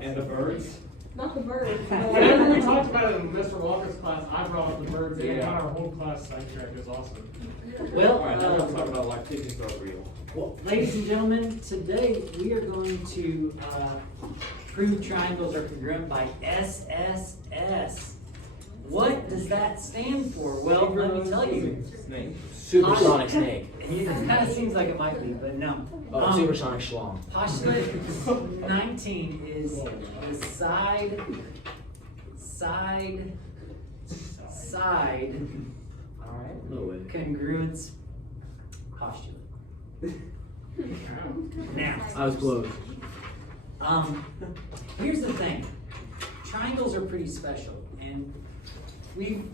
And the birds? Not the birds. Whenever we talked about it in Mr. Walker's class, I brought up the birds, and Yeah. got our whole class sidetracked. It was awesome. Well, Alright, now let's talk about why chickens are real. well, ladies and gentlemen, today we are going to prove triangles are congruent by SSS. What does that stand for? Well, let me tell you. Snake. Supersonic snake. It kind of seems like it might be, but no. Oh, supersonic schlong. Postulate 19 is the side, all right, No way. congruence postulate. Now, I was close. here's the thing. Triangles are pretty special, and we've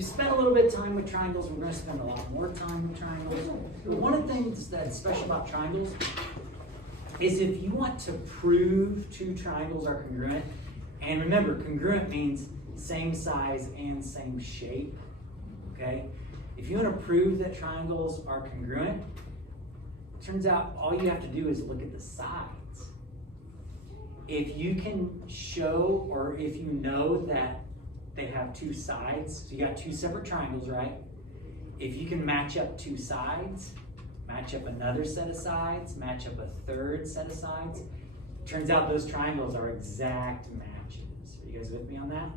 spent a little bit of time with triangles. We're going to spend a lot more time with triangles. But one of the things that's special about triangles is if you want to prove two triangles are congruent, and remember, congruent means same size and same shape, okay? If you want to prove that triangles are congruent, it turns out all you have to do is look at the sides. If you can show, or if you know that they have two sides, so you got two separate triangles, right? If you can match up two sides, match up another set of sides, match up a third set of sides, turns out those triangles are exact matches. Are you guys with me on that?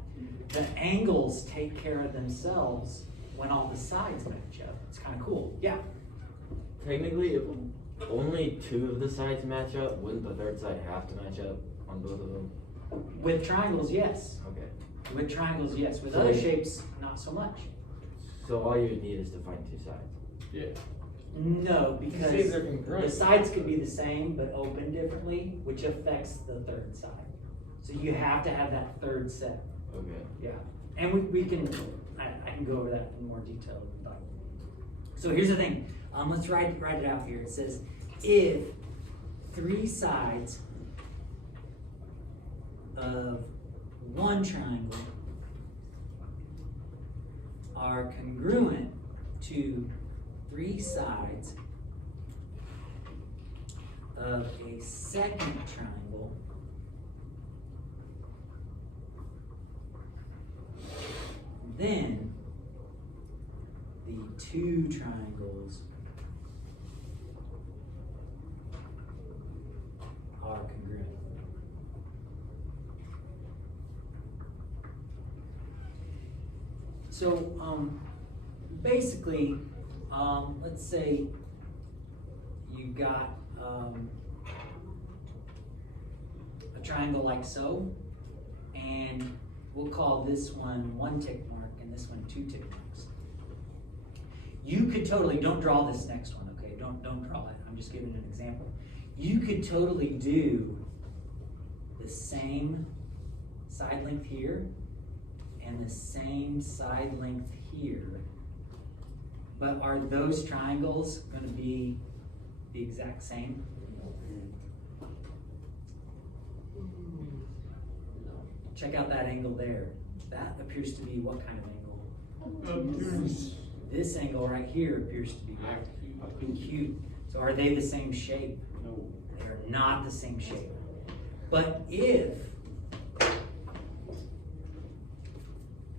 The angles take care of themselves when all the sides match up. It's kind of cool. Yeah. Technically, if only two of the sides match up, wouldn't the third side have to match up on both of them? With triangles, yes. Okay. With triangles, yes. With So other you- shapes, not so much. So all you would need is to find two sides. Yeah. No, Say because they're congruent. the sides could be the same but open differently, which affects the third side. So you have to have that third set. Okay. Yeah. And we can, I can go over that in more detail. But. So here's the thing. Let's write it out here. It says, if three sides of one triangle are congruent to three sides of a second triangle, then the two triangles are congruent. So, basically, let's say you got a triangle like so, and we'll call this one 1 tick mark and this one 2 tick marks. You could totally, don't draw this next one, okay? Don't draw it. I'm just giving an example. You could totally do the same side length here and the same side length here, but are those triangles going to be the exact same? Check out that angle there. That appears to be what kind of angle? This angle right here appears to be acute. So are they the same shape? No. They are not the same shape. But if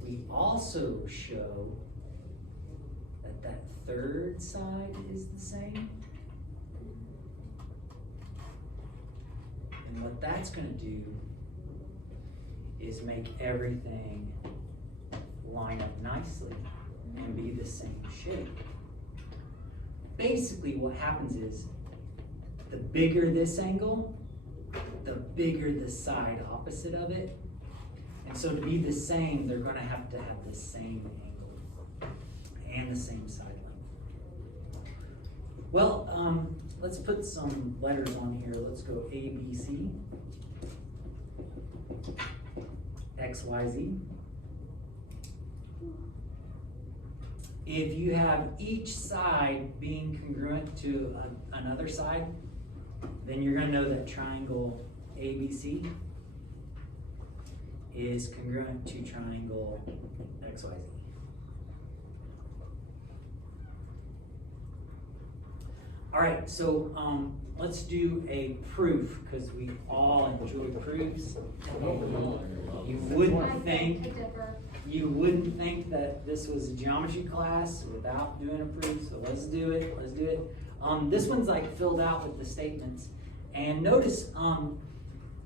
we also show that that third side is the same, and what that's going to do is make everything line up nicely and be the same shape. Basically what happens is the bigger this angle, the bigger the side opposite of it. And so to be the same, they're going to have the same angle and the same side length. Well, let's put some letters on here. Let's go A, B, C, X, Y, Z. If you have each side being congruent to another side, then you're going to know that triangle ABC is congruent to triangle XYZ. All right, so, let's do a proof, because we all enjoy proofs. You wouldn't think, that this was a geometry class without doing a proof, so let's do it, this one's like filled out with the statements. And notice,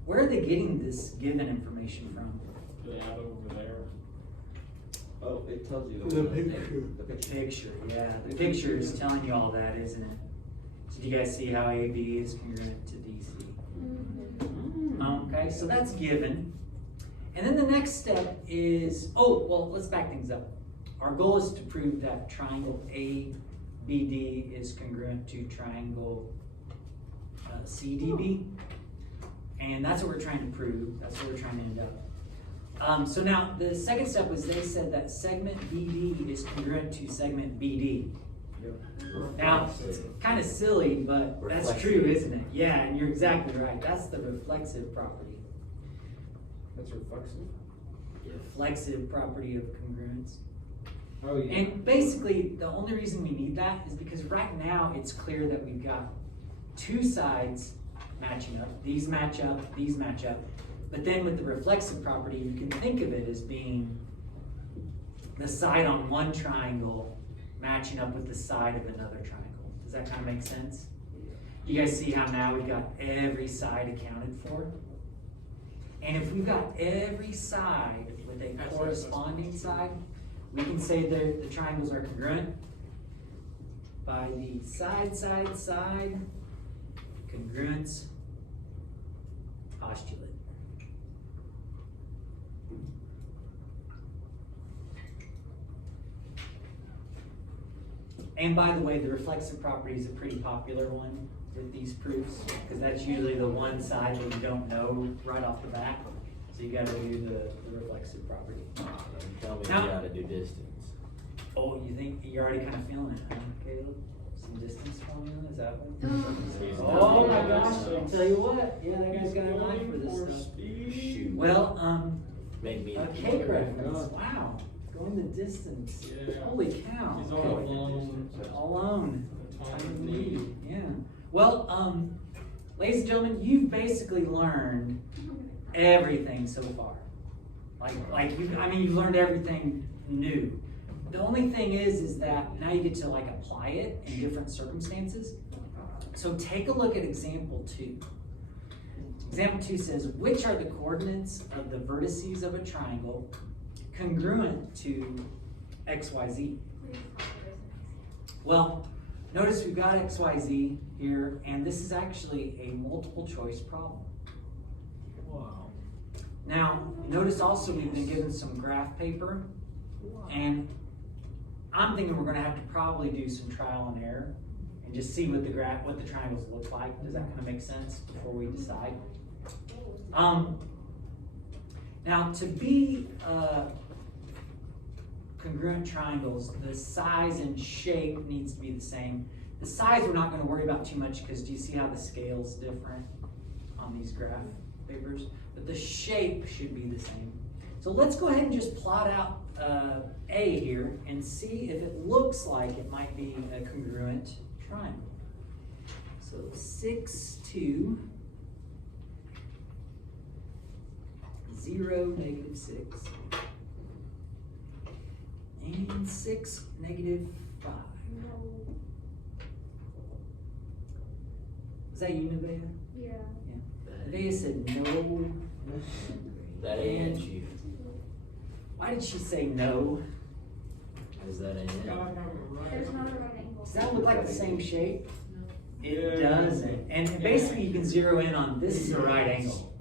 where are they getting this given information from? The ad over there. Oh, it tells you. The picture. The The picture, yeah, the picture is telling you all that, isn't it? So do you guys see how AB is congruent to DC? Okay, so that's given. And then the next step is, let's back things up. Our goal is to prove that triangle ABD is congruent to triangle CDB. And that's what we're trying to prove. That's what we're trying to end up. So now the second step was they said that segment BD is congruent to segment BD. Now, it's kind of silly, but that's true, isn't it? Yeah, and you're exactly right. That's the reflexive property. That's reflexive? Reflexive property of congruence. Oh, yeah. And basically, the only reason we need that is because right now it's clear that we've got two sides matching up. These match up, these match up. But then with the reflexive property, you can think of it as being the side on one triangle matching up with the side of another triangle. Does that kind of make sense? You guys see how now we've got every side accounted for? And if we've got every side with a corresponding side, we can say that the triangles are congruent by the side congruence postulate. And by the way, the reflexive property is a pretty popular one with these proofs, because that's usually the one side that you don't know right off the bat. So you gotta do the reflexive property. Tell me Now- you gotta do distance. Oh, you think you're already kind of feeling it, huh, Caleb? Some distance formula, is that what? Oh my gosh, I'll tell you what, yeah, that guy's got a knife for this stuff. Shoot. Well, Make me. a cake reference, wow, going the distance. Yeah. Holy cow. He's all alone. Alone. Time of need. Yeah. Well, ladies and gentlemen, you've basically learned everything so far. You've learned everything new. The only thing is that now you get to apply it in different circumstances. So take a look at example 2. Example 2 says, which are the coordinates of the vertices of a triangle congruent to XYZ? Well, notice we've got XYZ here, and this is actually a multiple choice problem. Wow. Now, notice also we've been given some graph paper, and I'm thinking we're gonna have to probably do some trial and error and just see what the triangles look like. Does that kind of make sense before we decide? Now, to be congruent triangles, the size and shape needs to be the same. The size we're not going to worry about too much, because do you see how the scale's different on these graph papers? But the shape should be the same. So let's go ahead and just plot out A here and see if it looks like it might be a congruent triangle. So 6, 2, 0, negative 6, and 6, negative 5. Was that you, Nevaeh? Yeah. Yeah. Nevaeh said no. That ain't Chief. Why did she say no? Is that ain't There's not a right angle. Does that look like the same shape? It Yeah. doesn't. And basically you can zero in on this is a right angle.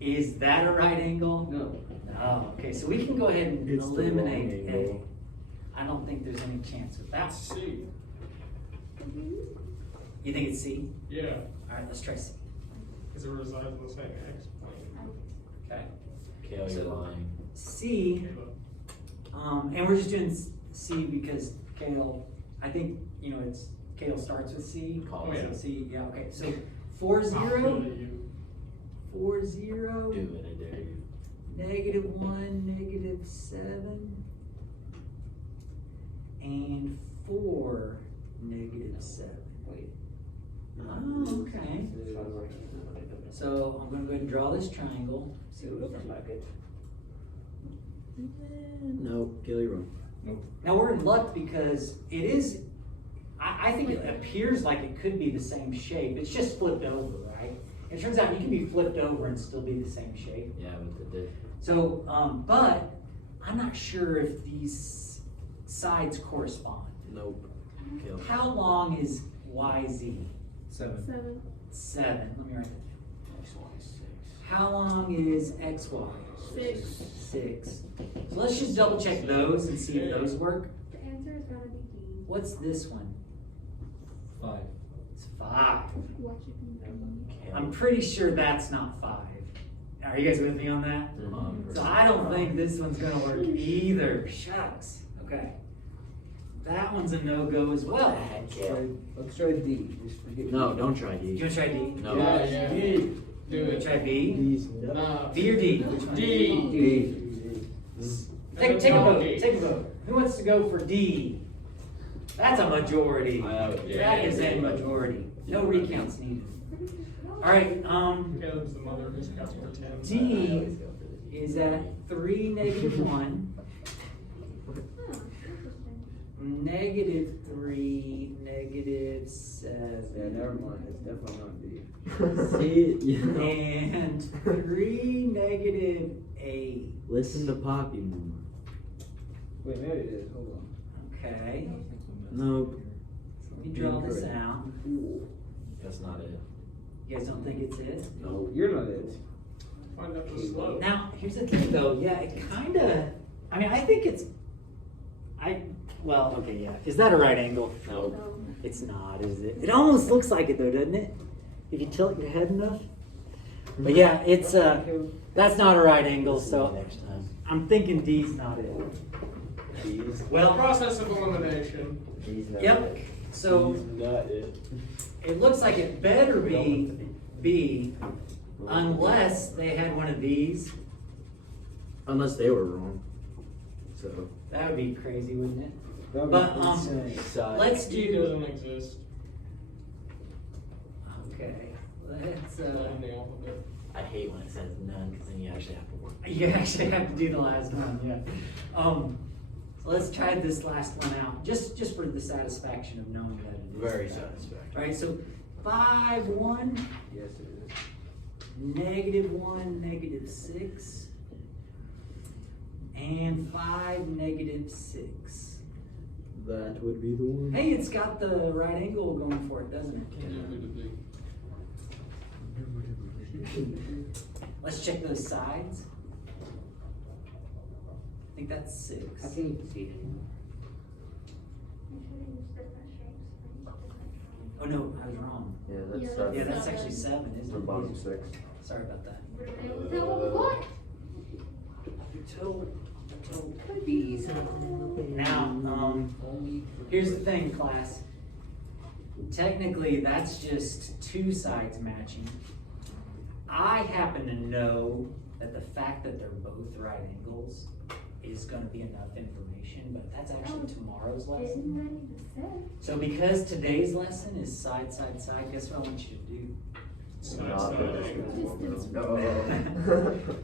Is that a right angle? No. No. Okay, so we can go ahead and It's the wrong eliminate A. angle. I don't think there's any chance with that. Let's see. You think it's C? Yeah, Alright, let's try C. because it resides on the same X plane. Okay. Kale, you're lying. C, Caleb. and we're just doing C because Kale, I think, it's Kale starts with C. Call Oh, yeah. it. C, yeah, okay, so 4, 0, You. 4, 0, Do it, I dare you. negative 1, negative 7, and 4, negative 7. Wait, Oh, okay. So I'm gonna go ahead and draw this triangle. See what we look like. Nope, kill your own. Now we're in luck because it is, I think it appears like it could be the same shape. It's just flipped over, right? It turns out you can be flipped over and still be the same shape. Yeah, with the dick. So, but I'm not sure if these sides correspond. Nope. Kill. How long is YZ? 7. 7. Let me write that. How long is XY? 6. 6. So let's just double check those and see if those work. The answer is gotta be D. What's this one? 5. It's 5. Watch it be I'm pretty sure that's not 5. Are you guys with me on that? So I don't think this one's gonna work either. Shucks. Okay. That one's a no-go as well. Let's try D. Just forget No, don't try You D. wanna try D? No. Yeah. D. Do You wanna it. try B? Nah. B or D? Which one? D. D. Take a vote. Take a vote. Who wants to go for D? That's a majority. That is a majority. No recounts needed. All right. Caleb's the mother who's got for 10. D is at 3, -1. -3, -7. Yeah, never mind. It's definitely not D. See, you know. And 3, -8. Listen to Poppy more. Wait, maybe it is. Hold on. Okay. Nope. Let me draw this out. That's not it. You guys don't think it's it? Nope. You're not it. Find out the slope. Now, here's the thing though, yeah, it kinda, I mean, I think it's, well, okay, yeah. Is that a right angle? Nope. It's not, is it? It almost looks like it though, doesn't it? If you tilt your head enough. But yeah, it's, that's not a right angle, so Next time. I'm thinking D's not it. D's. Well, Process of elimination. D's not yep, it. so D's not it. it looks like it better be B unless they had one of these. Unless they were wrong. So. That would be crazy, wouldn't it? That would But, be insane. Side. Let's D do, doesn't exist. okay, let's, In the alphabet. I hate when it says none because then you actually have to work. you actually have to do the last one, yeah. So let's try this last one out, just for the satisfaction of knowing that it is. Very satisfactory. All right, so 5, 1, Yes, it is. -1, -6, and 5, -6. That would be the one. Hey, it's got the right angle going for it, doesn't it? Let's check those sides. I think that's 6. I can't even see it. Oh no, I was wrong. Yeah, Yeah, that's actually 7, isn't the it? bottom 6. Sorry about that. What? Bees. Now, here's the thing, class. Technically, that's just 2 sides matching. I happen to know that the fact that they're both right angles is going to be enough information, but that's actually tomorrow's lesson. So because today's lesson is side, side, side, guess what I want you to do?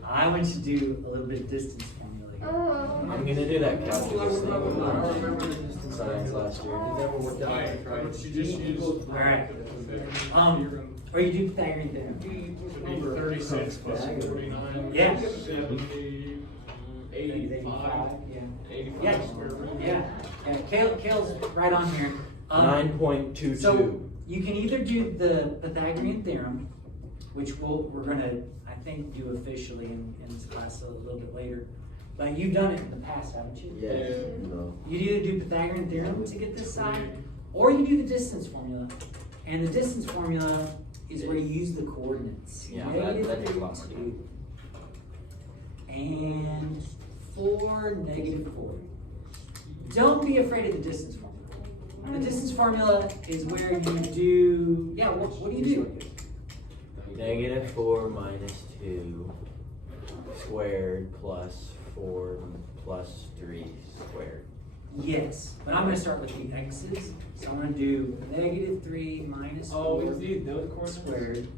I want you to do a little bit of distance formula here. I'm gonna do that calculus thing with science last year. But you just use. Alright. Or you do Pythagorean theorem. Would be 36 plus 49. Yeah. 70, 85. Yeah. 85 Yeah. square root. Yeah. Kale's right on here. 9.22. So you can either do the Pythagorean theorem, which we're gonna, I think, do officially in this class a little bit later. But you've done it in the past, haven't you? Yeah. No. You either do Pythagorean theorem to get this side, or you do the distance formula. And the distance formula is where you use the coordinates. Yeah, that takes lots of -2 and 4, -4. Don't be afraid of the distance formula. The distance formula is where you do, yeah, what do you do? -4 minus 2 squared plus 4 plus 3 squared. Yes, but I'm gonna start with the x's. So I'm gonna do -3 minus Oh, 4 it's those coordinates? squared.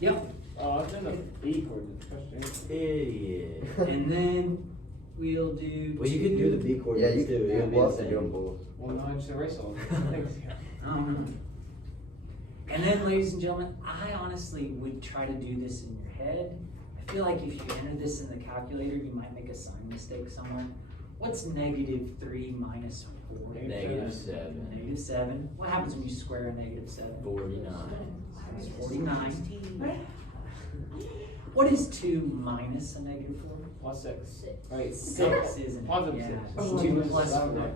Yep, Oh, I've done the B coordinates, question. Idiot. and then we'll do. Well, you can do the B Yeah, coordinates you too. can It'll be the love to do them same. both. Well, no, I just erased all of them. And then, ladies and gentlemen, I honestly would try to do this in your head. I feel like if you enter this in the calculator, you might make a sign mistake somewhere. What's -3 minus 4? -7. -7. What happens when you square a -7? 49. It's 49. What is 2 minus a -4? Plus 6. Right. 6, isn't it? Positive Yeah, 6. it's 2 plus 4.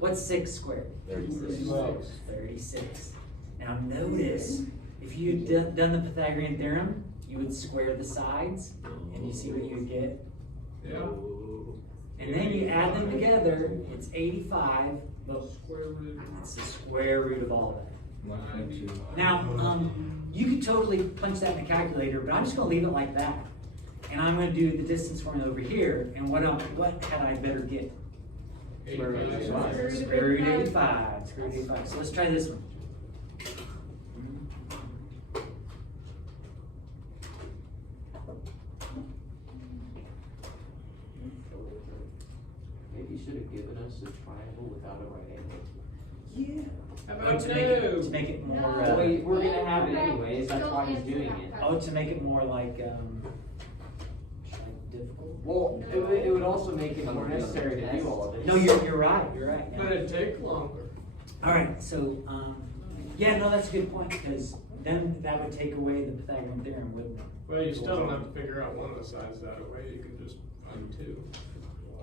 What's 6 squared? 36. 36. Now notice, if you'd done the Pythagorean theorem, you would square the sides, and you see what you would get. Yeah. And then you add them together, it's 85, but Square root. it's the square root of all of that. 1.2. Now, you could totally punch that in the calculator, but I'm just gonna leave it like that. And I'm gonna do the distance formula over here, and what had I better get? Square root of 85. Square root of 85. Square root of 85. So let's try this one. Maybe you should have given us a triangle without a right angle. How Oh, about to no? make it more, No. Well, we're gonna have it Okay, anyways, that's don't why he's answer doing that it. question. oh, to make it more like difficult? Well, it would also make it more necessary to do all of this. No, you're right, yeah. But it'd take longer. All right, so, yeah, no, that's a good point, because then that would take away the Pythagorean theorem, wouldn't it? Well, you still don't have to figure out one of the sides that way, you can just find two.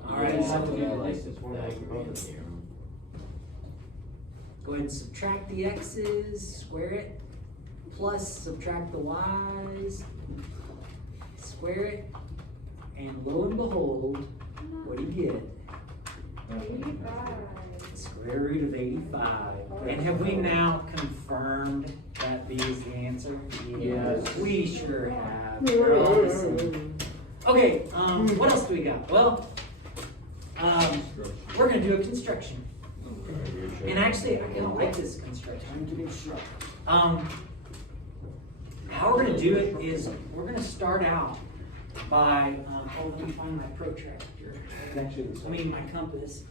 All right, We'll so have to do I the like distance the formula for both Pythagorean of them. theorem. Go ahead and subtract the x's, square it, plus subtract the y's, square it, and lo and behold, what do you get? 85. Square root of 85. And have we now confirmed that B is the answer? Yes. We sure have. We're all the same. Okay, what else do we got? Well, we're gonna do a construction. And actually, I kinda like this construction. How we're gonna do it is, we're gonna start out by, let me find my protractor. I mean, my compass.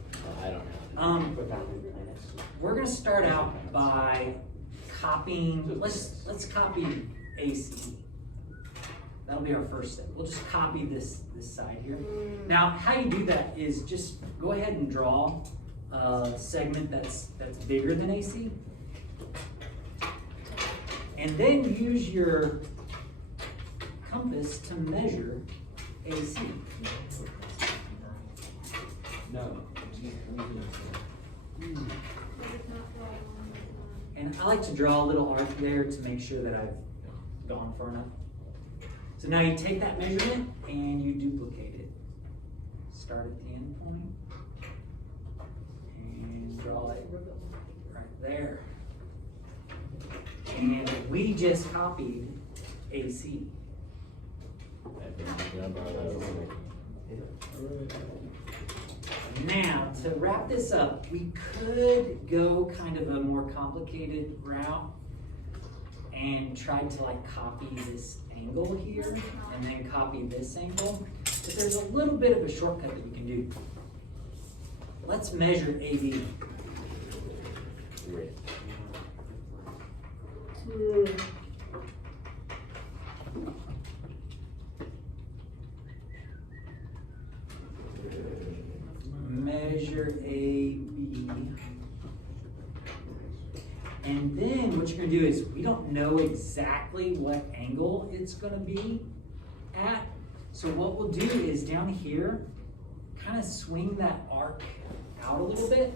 I don't have We're gonna start out by copying, let's copy AC. That'll be our first step. We'll just copy this side here. Now, how you do that is just go ahead and draw a segment that's bigger than AC. And then use your compass to measure AC. No. And I like to draw a little arc there to make sure that I've gone far enough. So now you take that measurement and you duplicate it. Start at the end point and draw it right there. And we just copied AC. Now, to wrap this up, we could go kind of a more complicated route and try to like copy this angle here and then copy this angle. But there's a little bit of a shortcut that we can do. Let's measure AB. Measure AB. And then what you're gonna do is, we don't know exactly what angle it's gonna be at. So what we'll do is down here, kind of swing that arc out a little bit.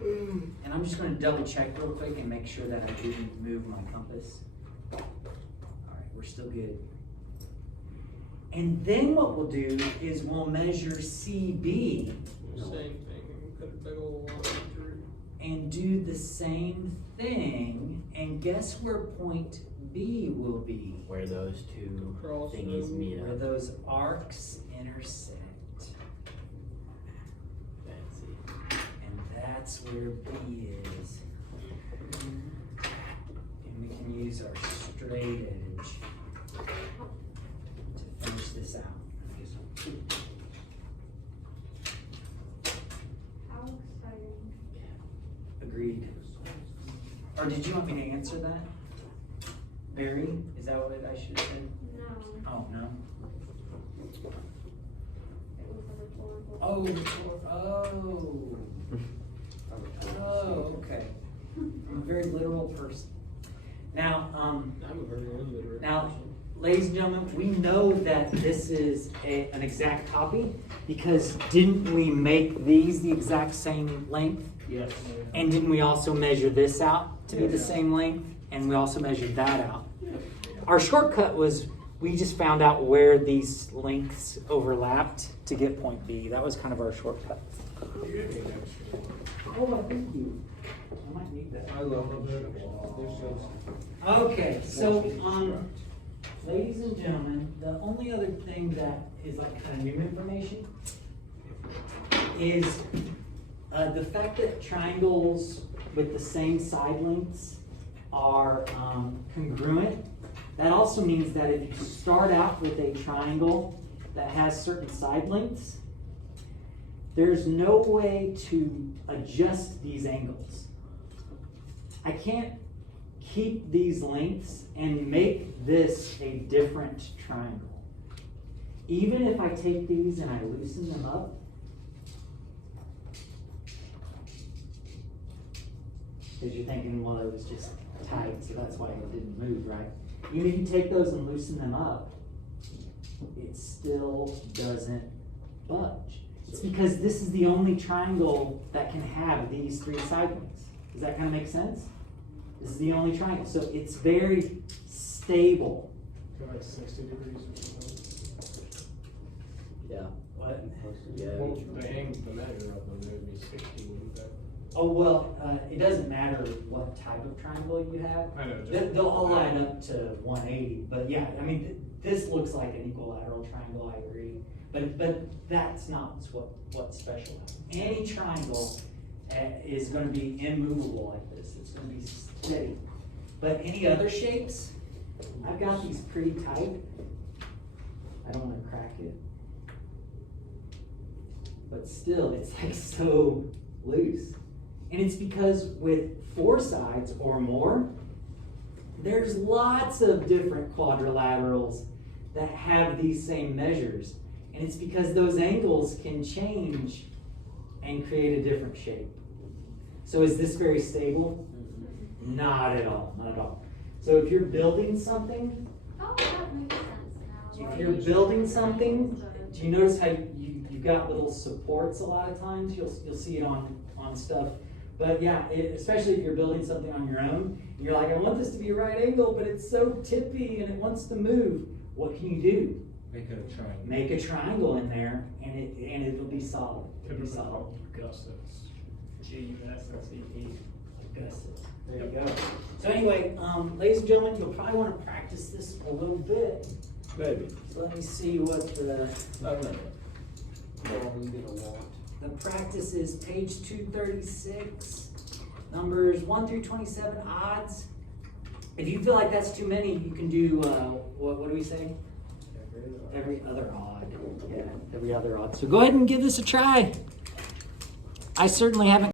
And I'm just gonna double check real quick and make sure that I didn't move my compass. All right, we're still good. And then what we'll do is we'll measure CB Same thing, and put a big old line through. and do the same thing. And guess where point B will be? Where those two Cross thingies them. meet Where up. those arcs intersect. that's where B is. And we can use our straight edge to finish this out. How exciting. Agreed. Or did you want me to answer that? Barry, is that what I should have said? No, Oh, no? it was a rhetorical. Oh, oh, okay. I'm a very literal person. Now, I'm a very illiterate. now, ladies and gentlemen, we know that this is an exact copy because didn't we make these the exact same length? Yes. And didn't we also measure this out to be the same length? And we also measured that out. Our shortcut was we just found out where these lengths overlapped to get point B. That was kind of our shortcut. You gave me an extra one. Oh, thank you. I might need that. I love it. Okay, so, ladies and gentlemen, the only other thing that is like kind of new information is the fact that triangles with the same side lengths are congruent. That also means that if you start out with a triangle that has certain side lengths, there's no way to adjust these angles. I can't keep these lengths and make this a different triangle. Even if I take these and I loosen them up, because you're thinking, well, it was just tight, so that's why it didn't move, right? Even if you take those and loosen them up, it still doesn't budge. It's because this is the only triangle that can have these three side lengths. Does that kind of make sense? This is the only triangle, so it's very stable. Like 60 degrees or something. Yeah. What? Yeah. Well, the measure of them would be 60, wouldn't that? Oh, well, it doesn't matter what type of triangle you have. I know, They- just. They'll all line up to 180, but yeah, I mean, this looks like an equilateral triangle, I agree. But that's not what's special. Any triangle is gonna be immovable like this. It's gonna be steady. But any other shapes, I've got these pretty tight. I don't wanna crack it. But still, it's like so loose. And it's because with 4 sides or more, there's lots of different quadrilaterals that have these same measures. And it's because those angles can change and create a different shape. So is this very stable? Not at all, not at all. So if you're building something, Oh, that makes sense now. if you're building something, do you notice how you've got little supports a lot of times? You'll see it on stuff. But yeah, especially if you're building something on your own, you're like, I want this to be a right angle, but it's so tippy and it wants to move. What can you do? Make it a triangle. Make a triangle in there, and it'll be solid. It'll be Typically solid. called gussets. G-U-S-S-E-T. Gusset. There you go. So anyway, ladies and gentlemen, you'll probably want to practice this a little bit. Maybe. So let me see what the Probably gonna want. the practice is. Page 236, numbers 1 through 27, odds. If you feel like that's too many, you can do what do we say? Every other odd. Yeah, every other odd. So go ahead and give this a try. I certainly haven't